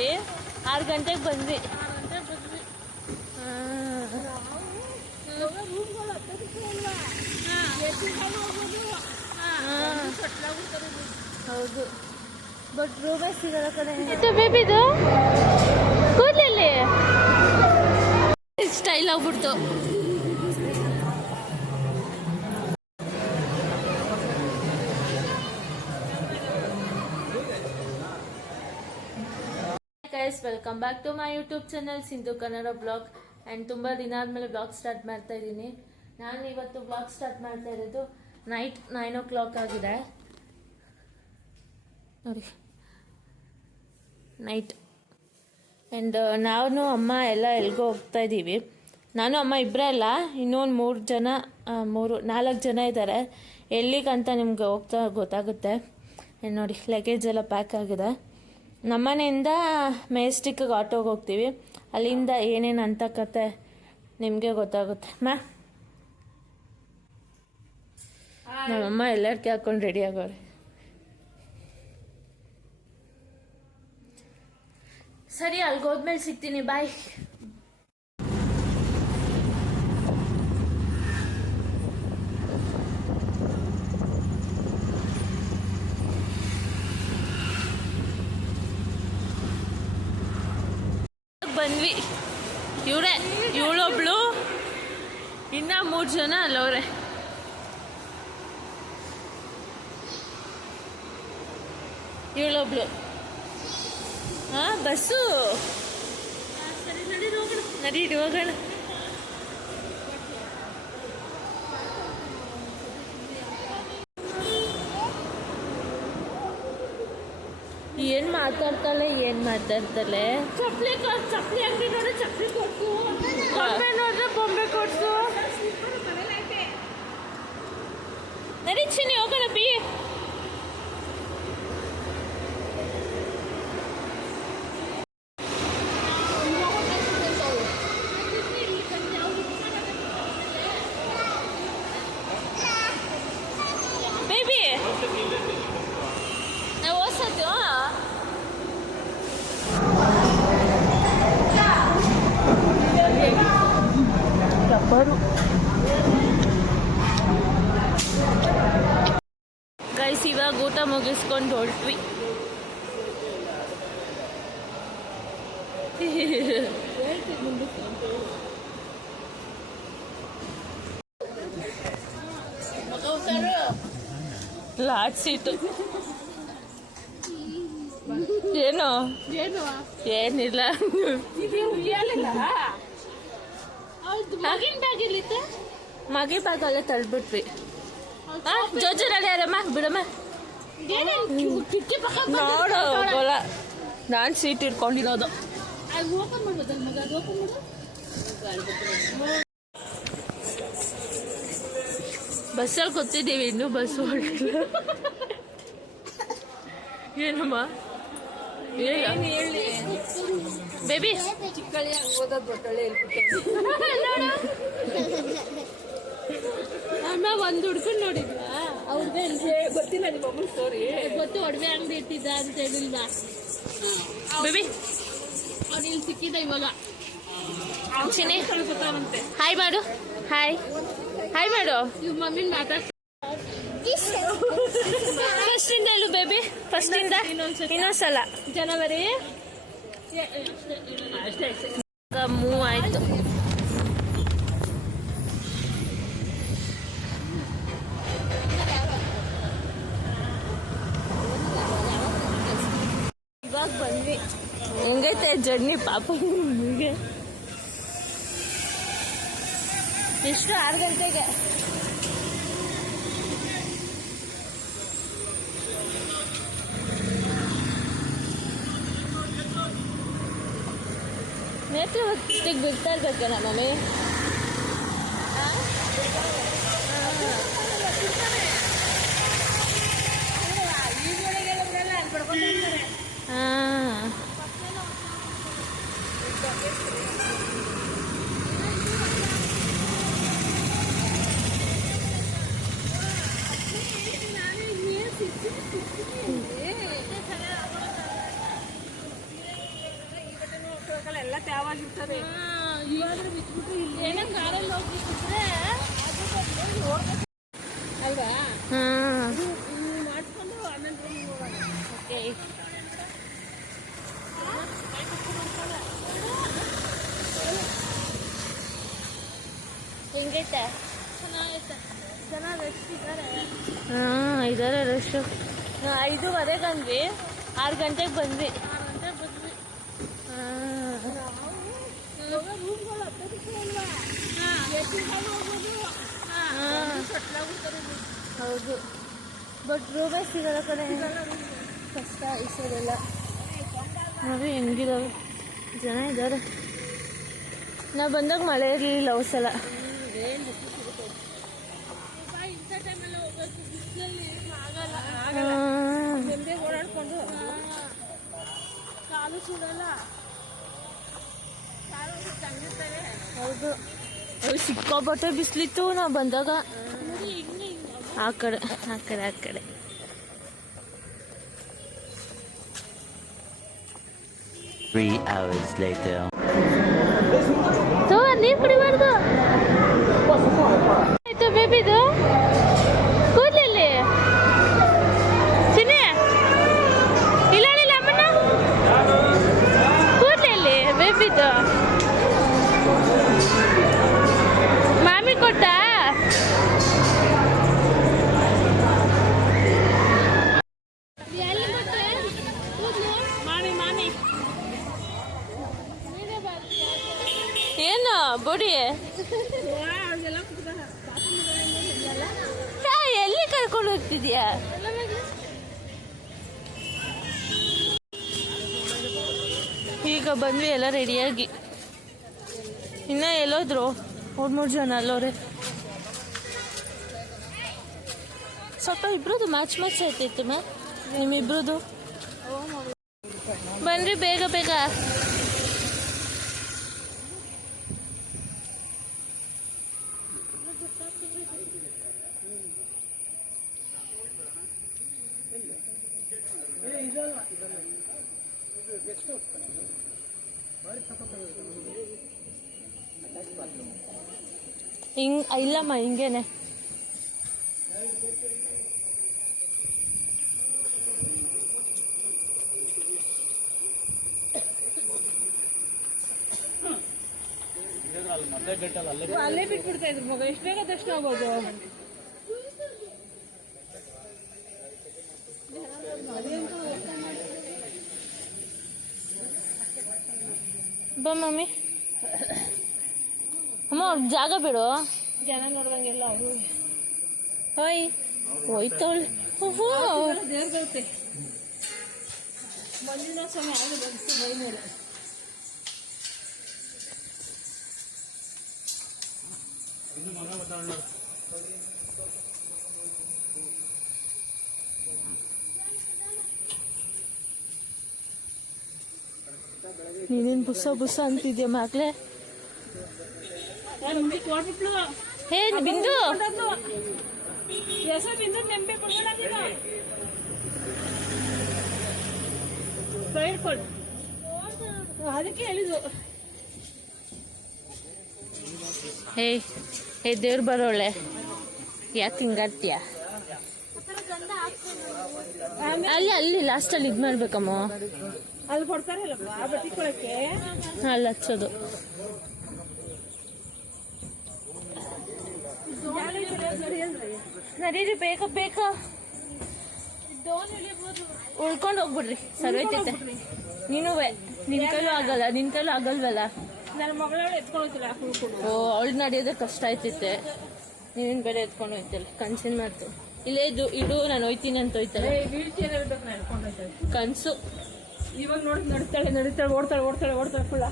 ಹೋಗಿದ್ವಿ, 6 ಗಂಟೆಗೆ ಬಂದ್ವಿ. ಹೌದು, ಬಟ್ ರೂಮೇ ಸಿಗಲ್ಲ ಕಡೆ. ಬೇಬಿದು ಕೂದಲಲ್ಲಿ ಸ್ಟೈಲ್ ಆಗ್ಬಿಡ್ತು. Welcome back to my YouTube channel Sindhu Kannada blog. And ತುಂಬ ದಿನ ಆದಮೇಲೆ ಬ್ಲಾಗ್ ಸ್ಟಾರ್ಟ್ ಮಾಡ್ತಾ ಇದ್ದೀನಿ. ನಾನು ಇವತ್ತು ಬ್ಲಾಗ್ ಸ್ಟಾರ್ಟ್ ಮಾಡ್ತಾ ಇರೋದು ನೈಟ್ 9 o'clock ಆಗಿದೆ ನೋಡಿ, ನೈಟ್. ಆ್ಯಂಡ್ ನಾನು ಅಮ್ಮ ಎಲ್ಲ ಎಲ್ಗೋ ಹೋಗ್ತಾ ಇದ್ದೀವಿ. ನಾನು ಅಮ್ಮ ಇಬ್ಬರೇ ಅಲ್ಲ, ಇನ್ನೊಂದು 4 ಜನ ಇದ್ದಾರೆ. ಎಲ್ಲಿಗಂತ ನಿಮ್ಗೆ ಹೋಗ್ತಾ ಗೊತ್ತಾಗುತ್ತೆ. ಆ್ಯಂಡ್ ನೋಡಿ, ಲಗೇಜ್ ಎಲ್ಲ ಪ್ಯಾಕ್ ಆಗಿದೆ. ನಮ್ಮನೆಯಿಂದ ಮೆಜೆಸ್ಟಿಕ್ಗೆ ಆಟೋಗೆ ಹೋಗ್ತೀವಿ. ಅಲ್ಲಿಂದ ಏನೇನು ಅಂತ ಕತೆ ನಿಮಗೆ ಗೊತ್ತಾಗುತ್ತೆ. ನಮ್ಮಮ್ಮ ಎಲ್ಲರಿಗೆ ಹಾಕೊಂಡು ರೆಡಿ ಆಗೋರೆ. ಸರಿ, ಅಲ್ಗೋದ್ಮೇಲೆ ಸಿಗ್ತೀನಿ, ಬಾಯ್. ಬಂದ್ವಿ. ಇವಳೊಬ್ಳು, ಇನ್ನ 3 ಜನ ಅಲ್ಲವ್ರೆ. ಇವಳೊಬ್ಳು ಬಸ್ಸು. ನಡಿ ಹೋಗೋಣ. ಏನ್ ಮಾತಾಡ್ತಾಳೆ ಚಪ್ಪಲಿ ಅಂಗಡಿ ನೋಡ್ರೆ ಚಪ್ಪಲಿ ಕೊಡ್ಸು, ಬೊಂಬೆ ನೋಡ್ರೆ ಬೊಂಬೆ ಕೊಡ್ಸು. ನಡಿ ಚಿನ್ನಿ ಹೋಗೋಣ ಬಿ. ಬೇಬಿ ನಾವು ಓದ್ಸತ್ತು ರಬ್ಬರು. ಗೈಸ್, ಇವಾಗ ಊಟ ಮುಗಿಸ್ಕೊಂಡು ಹೊರಟ್ವಿ. ಲಾಟ್ ಸೀಟು. ಏನು ಏನಿಲ್ಲ, ಮಗಿ ಬ್ಯಾಗ್ ಅಲ್ಲೇ ತಳ್ಬಿಟ್ವಿ. ಜೋಜರಲ್ಲಿ ಯಾರಮ್ಮ ಬಿಡಮ್ಮ ನೋಡು. ಹೋಗಲ್ಲ, ನಾನು ಸೀಟ್ ಇಟ್ಕೊಂಡಿರೋದು. ಬಸ್ಸಲ್ಲಿ ಕೂತಿದ್ದೀವಿ, ಇನ್ನೂ ಬಸ್ ಹೊರಟಿಲ್ಲ. ಏನಮ್ಮ ಬೇಬಿ ಚಿಕ್ಕಳಿ ಓದೋದು ಗೊತ್ತಳೆ ಅಮ್ಮ ಒಂದು ಹುಡ್ಕೊಂಡು ನೋಡಿದ್ವಾ? ಅವ್ರದ್ದೇ ಗೊತ್ತಿಲ್ಲ, ನಿಮ್ಮ ಮಗನ ಸ್ಟೋರಿ ಗೊತ್ತು. ಒಡವೆ ಅಂಗಡಿ ಇಟ್ಟಿದ್ದ ಅಂತ ಹೇಳಿಲ್ವಾ ಬೇಬಿ? ಅವ್ನು ಇಲ್ಲಿ ಸಿಕ್ಕಿದ್ದ ಇವಾಗ. ಚಿನ್ನಿ ಹಾಯ್ ಮಾಡು, ಹಾಯ್ ಮಾಡು. ಇವ್ ಮಮ್ಮಿನ ಮಾತಾಡ್ತ ಫಸ್ಟಿಂದ ಹೇಳು ಬೇಬಿ, ಫಸ್ಟಿಂದ. ಇನ್ನೊಂದ್ಸಲ ಜನವರಿ ಮೂವ್ ಆಯ್ತು. ಇವಾಗ ಬಂದ್ವಿ. ಹೆಂಗೈತೆ ಜರ್ನಿ ಪಾಪ ನಿಮಗೆ? ಎಷ್ಟು 6 ಗಂಟೆಗೆ. ನೇತ್ರ ಹೊತ್ತಿಗೆ ಬಿಡ್ತಾ ಇರ್ಬೇಕಲ್ಲ ಮಮ್ಮಿ? ಎಲ್ಲ ತ್ಯಾವಾಗಿರ್ತದೆ. ಇವಾಗ ಬಿಟ್ಬಿಟ್ಟು ಇಲ್ಲಿ ಏನೋ ಕಾರಲ್ಲಿ ಹೋಗ್ಬಿಟ್ಟಿದ್ರೆ ಅಲ್ವಾ ಮಾಡಿಸ್ಕೊಂಡು ಆನಂತರ ಹೋಗೋಣ. ಓಕೆ ಹೆಂಗೈತೆ? ಚೆನ್ನಾಗೈತೆ. ಜನ ರಶ್ ಇದ್ದಾರೆ. ಹಾಂ ಇದ್ದಾರೆ ರಶ್. 5:15 ಅಂದ್ವಿ, 6 ಗಂಟೆಗೆ ಬಂದ್ವಿ. 6 ಗಂಟೆಗೆ ಬಂದ್ವಿ. ರೂಮ್ಗಳು ಹತ್ತೋದಲ್ವಾ, ಹೋಗೋದು ಹೌದು. ಬಟ್ ರೂಮೇ ಸಿಗಲ್ಲ ಕಡೆ, ಕಷ್ಟ ಇಸೋದೆಲ್ಲ. ನೋಡಿ ಹೆಂಗಿದಾವೆ, ಜನ ಇದ್ದಾರೆ. ನಾವು ಬಂದಾಗ ಮಳೆ ಇರಲಿಲ್ಲ ಸಲ. ಇಂಥ ಟೈಮಲ್ಲಿ ಹೋಗ್ಬೇಕು, ಬಿಸಿಲಲ್ಲಿ ಆಗಲ್ಲ. ನೆಮ್ಮದಿ ಓಡಾಡ್ಕೊಂಡು ಕಾಲು ಸುಡಲ್ಲ, ಕಾಲು ತಂಗಿರ್ತಾರೆ. ಹೌದು, ಸಿಕ್ಕಾಪಟ್ಟೆ ಬಿಸಿಲಿತ್ತು ನಾವು ಬಂದಾಗ. ಆ ಕಡೆ ಆ ಕಡೆ ಆ ಕಡೆ 3 hours later. ನೀರು ಕುಡಿಬಾರ್ದು ಆಯ್ತು ಬೇಬಿದು. ಕೂದಲಲ್ಲಿ ಚಿನ್ನೆ ಇಲ್ಲ ಅಮ್ಮನ ಕೂದಲಲ್ಲಿ ಬೇಬಿದು ಮಾಮಿ ಕೊಟ್ಟ. ಏನು ಬುಡಿ ಎಲ್ಲಿ ಕರ್ಕೊಂಡು ಹೋಗ್ತಿದ್ಯಾ? ಈಗ ಬಂದ್ವಿ ಎಲ್ಲ ರೆಡಿಯಾಗಿ. ಇನ್ನ ಎಲ್ಲೋದ್ರು 3 ಜನ ಅಲ್ಲೋರೆ. ಸ್ವಲ್ಪ ಇಬ್ರದ್ದು ಮ್ಯಾಚ್ ಆಯ್ತೈತೆ ನಿಮ್ಮಿಬ್ರದ್ದು. ಬನ್ರಿ ಬೇಗ ಬೇಗ. ಇಲ್ಲಮ್ಮ ಹಿಂಗೇನೆ. ಅಲ್ಲೇ ಬಿಟ್ಬಿಡ್ತಾ ಇದ್ರು ಮಗ, ಎಷ್ಟು ಬೇಗ ದರ್ಶನ ಆಗ್ಬೋದು. ಬಾ ಮಮ್ಮಿ. ಅಮ್ಮ ಅವ್ರ ಜಾಗ ಬಿಡು. ಜನ ನೋಡ್ದಂಗೆಲ್ಲ ಅವರು ಹೋಯ್ ಹೋಯ್ತವಳೆ. ದೇವ್ರಗೌತೆ ಮಂಜುನಾಥ ಸ್ವಾಮಿ ಆಗ ಬಂತು ಮೈ ಮೇಲೆ. ನೀನೇನು ಬುಸ ಅಂತಿದ್ಯಾ ಮಕ್ಳೆ? ಹೇ ಬಿಂದು ಬಿಂದು ನೆಂಬೆ ಅದಕ್ಕೆ ಹೇಳಿದ್ದು. ಹೇ ದೇವ್ರು ಬರೋಳೆ, ಯಾಕೆ ಹಿಂಗಾಡ್ತೀಯ? ಅಲ್ಲಿ ಲಾಸ್ಟಲ್ಲಿ ಇದು ಮಾಡ್ಬೇಕಮ್ಮ, ಅಲ್ಲಿ ಕೊಡ್ತಾರಲ್ಲಪ್ಪ ಬಟ್ಟೆ ಕೊಡಕ್ಕೆ, ಅಲ್ಲಿ ಹಚ್ಚೋದು. ನಡೀರಿ ಬೇಗ ಬೇಗ ಉಳ್ಕೊಂಡು ಹೋಗ್ಬಿಡ್ರಿ, ಸರೋಯ್ತೈತೆ. ನೀನು ನಿನ್ ಕೈಲೂ ಆಗಲ್ಲ, ನಿನ್ ಕೈಲೂ ಆಗಲ್ವಲ್ಲ. ನನ್ನ ಮಗಳವಳು ಎತ್ಕೊಂಡು ಹೋಗ್ತಿಲ್ಲ. ಓ ಅವಳು ನಡೆಯೋದೇ ಕಷ್ಟ ಆಯ್ತೈತೆ, ನೀನು ಬೇರೆ ಎತ್ಕೊಂಡು ಹೋಯ್ತಲ್ಲ. ಕನ್ಸಿನ್ ಮಾಡ್ತು ಇಲ್ಲೇ ಇಡು ನಾನು ಹೋಯ್ತೀನಿ ಅಂತ ಹೋಯ್ತಾರೆ. ಕನ್ಸು ಇವಾಗ ನೋಡಿ ನಡೀತಾಳೆ ಓಡ್ತಾಳೆ ಫುಲ್ಲ.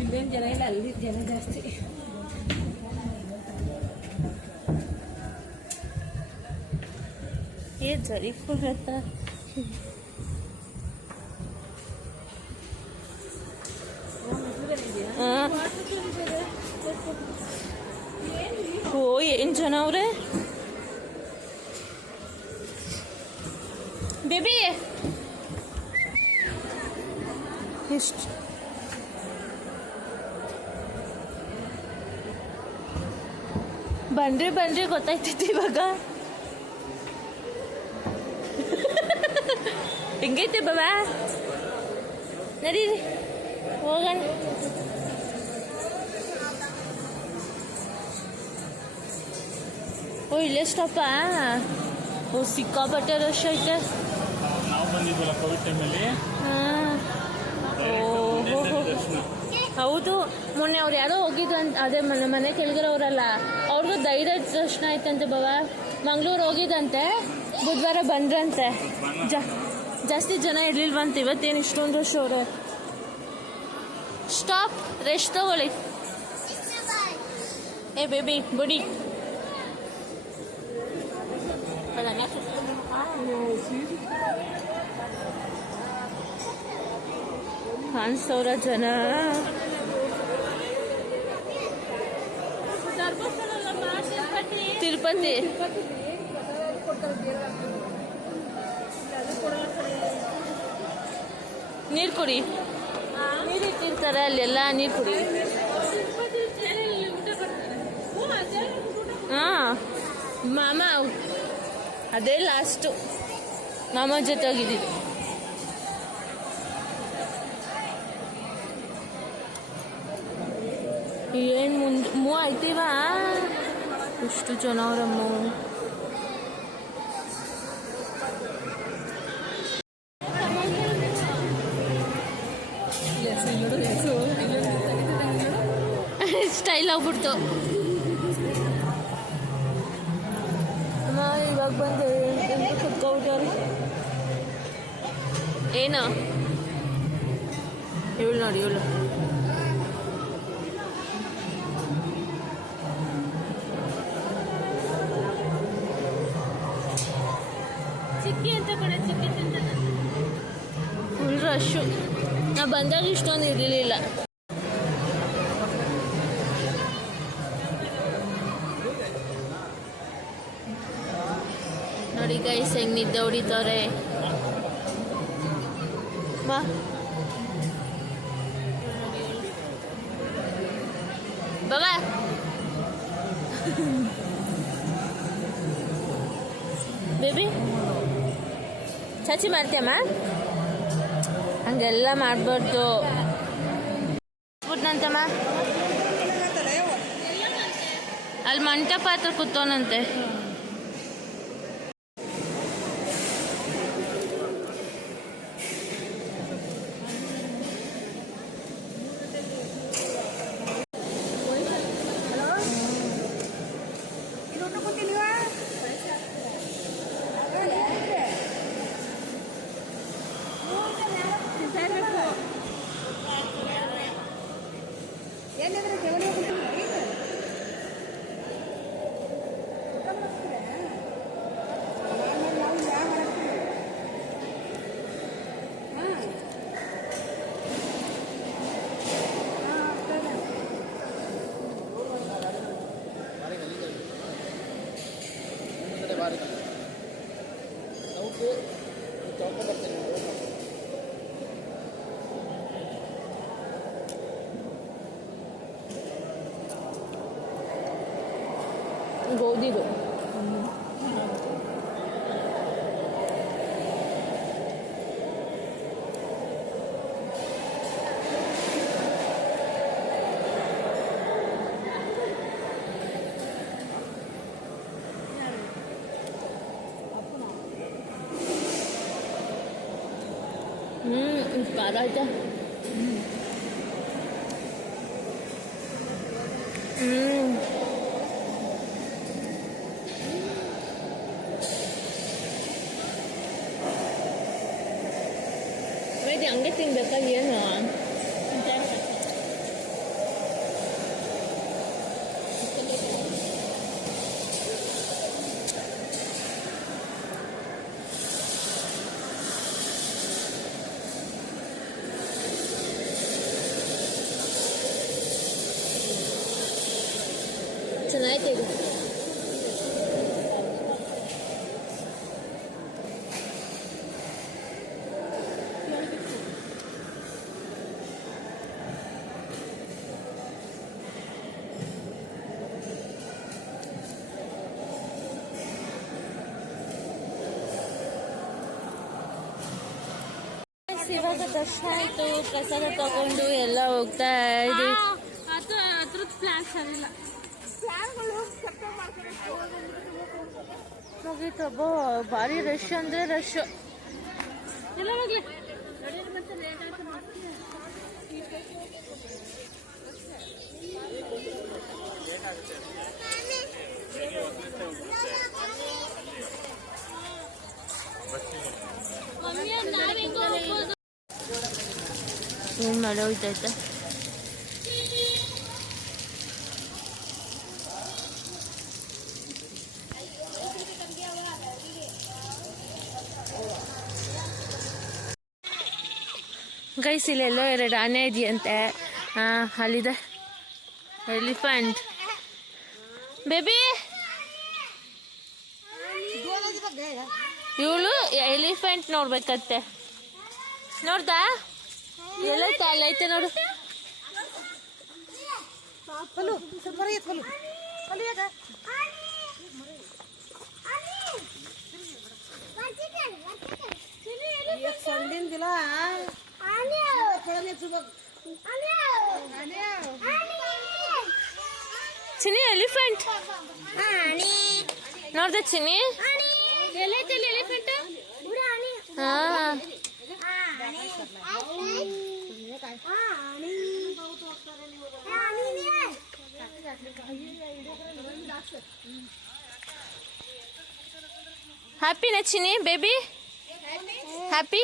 ಇಲ್ಲೇನು ಜನ ಇಲ್ಲ, ಅಲ್ಲಿ ಜನ ಜಾಸ್ತಿ. ಜರೀಫ್ ಹತ್ರ ಓ ಏನ್ ಜನ ಅವ್ರೆ. ಬೇಬಿ ಎಷ್ಟು ಬನ್ರಿ ಗೊತ್ತಾಯ್ತೈತಿ ಇವಾಗ. ಹೆಂಗೈತೆ ಬಾಬಾ ನಡೀರಿ ಹೋಗೋಣ. ಓ ಇಲ್ಲೇ ಸ್ಟಾಪ. ಓ ಸಿಕ್ಕಾಪಟ್ಟೆ ರಶ್ ಐತೆ. ನಾವು ಬಂದಿದ್ವಲ್ಲ ಕೋವಿಡ್ ಟೈಮಲ್ಲಿ. ಹಾಂ ಹೌದು, ಮೊನ್ನೆ ಅವ್ರು ಯಾರೋ ಹೋಗಿದ್ರು ಅಂತ. ಅದೇ ಮನೆ ಕೆಳಗಡೆ ಅವರಲ್ಲ, ಅವ್ರಿಗೂ ಧೈರ್ಯ ದರ್ಶನ ಆಯ್ತಂತೆ ಬಾಬಾ. ಮಂಗ್ಳೂರು ಹೋಗಿದಂತೆ, ಬುಧವಾರ ಬಂದ್ರಂತೆ. ಜಾಸ್ತಿ ಜನ ಇರ್ಲಿಲ್ವಂತೆ. ಇವತ್ತೇನು ಇಷ್ಟೊಂದು ರಶ್ ಅವ್ರೆ. ಸ್ಟಾಪ್, ರೆಸ್ಟ್ ತಗೊಳ್ಳಿ. ಏ ಬೇಬಿ ಬುಡಿ ಕಾಣಿಸ್ತವ್ರ ಜನ. ತಿರುಪತಿ ನೀರು ಕುಡಿ. ನೀರು ಇಟ್ಟಿರ್ತಾರೆ ಅಲ್ಲೆಲ್ಲ, ನೀರು ಕುಡಿ. ಹಾಂ ಮಾಮ ಅದೇ ಲಾಸ್ಟು ಮಾಮ ಜೊತೆ ಹೋಗಿದ್ದಿದ್ದು. ಏನು ಮೂವ್ ಆಯ್ತೀವ. ಎಷ್ಟು ಜನ ಅವರಮ್ಮ. ಸ್ಟೈಲ್ ಆಗ್ಬಿಡ್ತು. ಅಮ್ಮ ಇವಾಗ ಬಂದು ಕುತ್ಕೊಬಿಟ್ಟವ್ರು. ಏನು ಇವಳು ನೋಡಿ, ಇವಳು ಚಿಕ್ಕಿ ಅಂತ ಕಡೆ. ಚಿಕ್ಕಿ ತಿಂತ ಫುಲ್ ರಶ್ಶು. ನಾ ಬಂದಾಗ ಇಷ್ಟೊಂದು ಇರಲಿಲ್ಲ. ನೋಡಿ ಗೈಸ್ ಹೆಂಗೆ ನಿದ್ದೆ ಹೊಡಿತವ್ರೆ. ಬಾ ಬಾಬಾ ಬೇಬಿ ಚಾಚಿ ಮಾಡ್ತೀಯಮ್ಮ? ಹಂಗೆಲ್ಲ ಮಾಡಬಾರ್ದು. ಬಿಟ್ನಂತಮ್ಮ ಅಲ್ಲಿ ಮಂಟಪ ಹತ್ರ ಕೂತೋನಂತೆ. ಗೋಧಿದು ಖಾರ ಆಯ್ತಾ? ಹಂಗೆ ತಿನ್ಬೇಕಾ ಏನು? ಚೆನ್ನಾಯ್ತು ಇದು. ಗೈಸ್ ಇವಾಗ ದರ್ಶನ ಆಯ್ತು, ಪ್ರಸಾದ ತಗೊಂಡು ಎಲ್ಲ ಹೋಗ್ತಾ ಇದೀವಿ. ಅದ್ರದ್ದು ಪ್ಲಾನ್ ಸರಿಯಿಲ್ಲ. ಮುಗೀತು. ಭಾರಿ ರಶ್ ಅಂದ್ರೆ ರಶ್. ಎಲ್ಲ ಹೋಗ್ಲಿ. ಏನ್ ಮಳೆ ಹೋಯ್ತೈತೆ. ಗೈಸ್ ಇಲ್ಲೆಲ್ಲೋ 2 ಆನೆ ಇದೆಯಂತೆ. ಅಲ್ಲಿದೆ ಎಲಿಫೆಂಟ್. ಬೇಬಿ ಇವಳು ಎಲಿಫೆಂಟ್ ನೋಡ್ಬೇಕತ್ತೆ. ನೋಡ್ದಾ ಎಲ್ಲೈತೆ? ಅಲ್ಲೈತೆ ನೋಡು. ಚಿನಿ ಎಲಿಫೆಂಟ್ ನೋಡ್ದೆ ಚಿನಿ? ಎಲ್ಲೈತೆ ಎಲಿಫೆಂಟ್? ಹಾ ಹ್ಯಾಪಿನ ಚಿನಿ? Baby happy?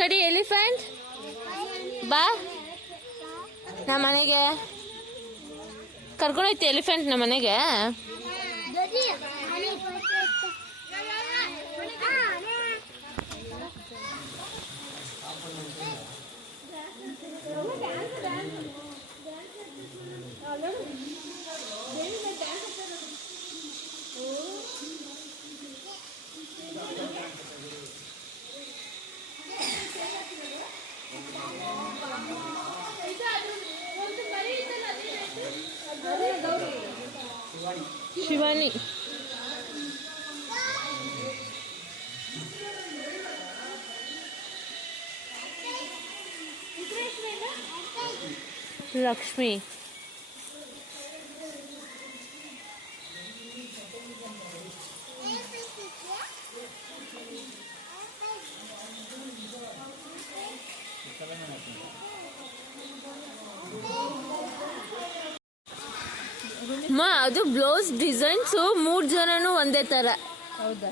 ಕಡಿ ಎಲಿಫೆಂಟ್ ಬಾ ನಮ್ಮ ಮನೆಗೆ. ಕರ್ಕೊಂಡೋಯ್ತಿ ಎಲಿಫೆಂಟ್ ನಮ್ಮ ಮನೆಗೆ. ಶಿವಾನಿ ಲಕ್ಷ್ಮಿ ಅದು ಬ್ಲೌಸ್ ಡಿಸೈನ್ಸು 3 ಜನನು ಒಂದೇ ತರ. ಹೌದಾ?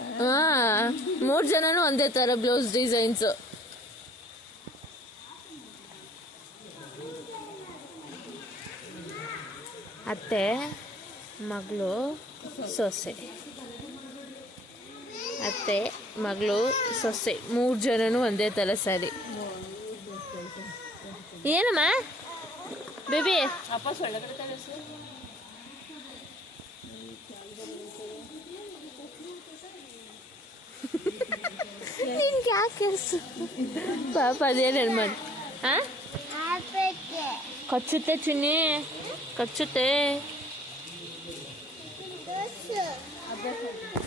3 ಜನನು ಒಂದೇ ತರ ಬ್ಲೌಸ್ ಡಿಸೈನ್ಸು. ಅತ್ತೆ ಮಗಳು ಸೊಸೆ, ಅತ್ತೆ ಮಗಳು ಸೊಸೆ 3 ಜನನು ಒಂದೇ ತರ ಸ್ಯಾರಿ. ಏನಮ್ಮ ಬೇಬಿ? ನಿನ್ಗೆ ಯಾಕೆ ಪಾಪ ಅದೇನು ಮಾಡಿ ಕಚ್ಚುತ್ತೆ ಚಿನ್ನಿ, ಕಚ್ಚುತ್ತೆ.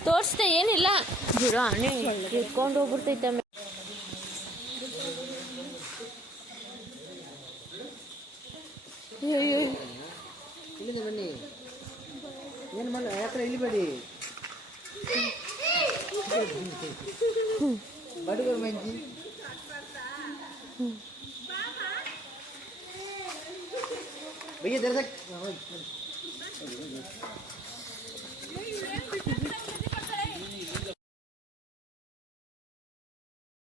ತೋರಿಸ್ದೆ ಏನಿಲ್ಲ ಬಿಡು, ಆನೆ ಇಟ್ಕೊಂಡು ಹೋಗ್ಬಿಡ್ತೈತೆ. ಇಲ್ಲಿಂದ ಬನ್ನಿ. ಏನು ಮಾಡಿ ಯಾತ್ರ ಇಳಿಬೇಡಿ. ಬಡಗರು ಮಂಜಿ ಭಯ್ಯ ದರ್ಶಕ್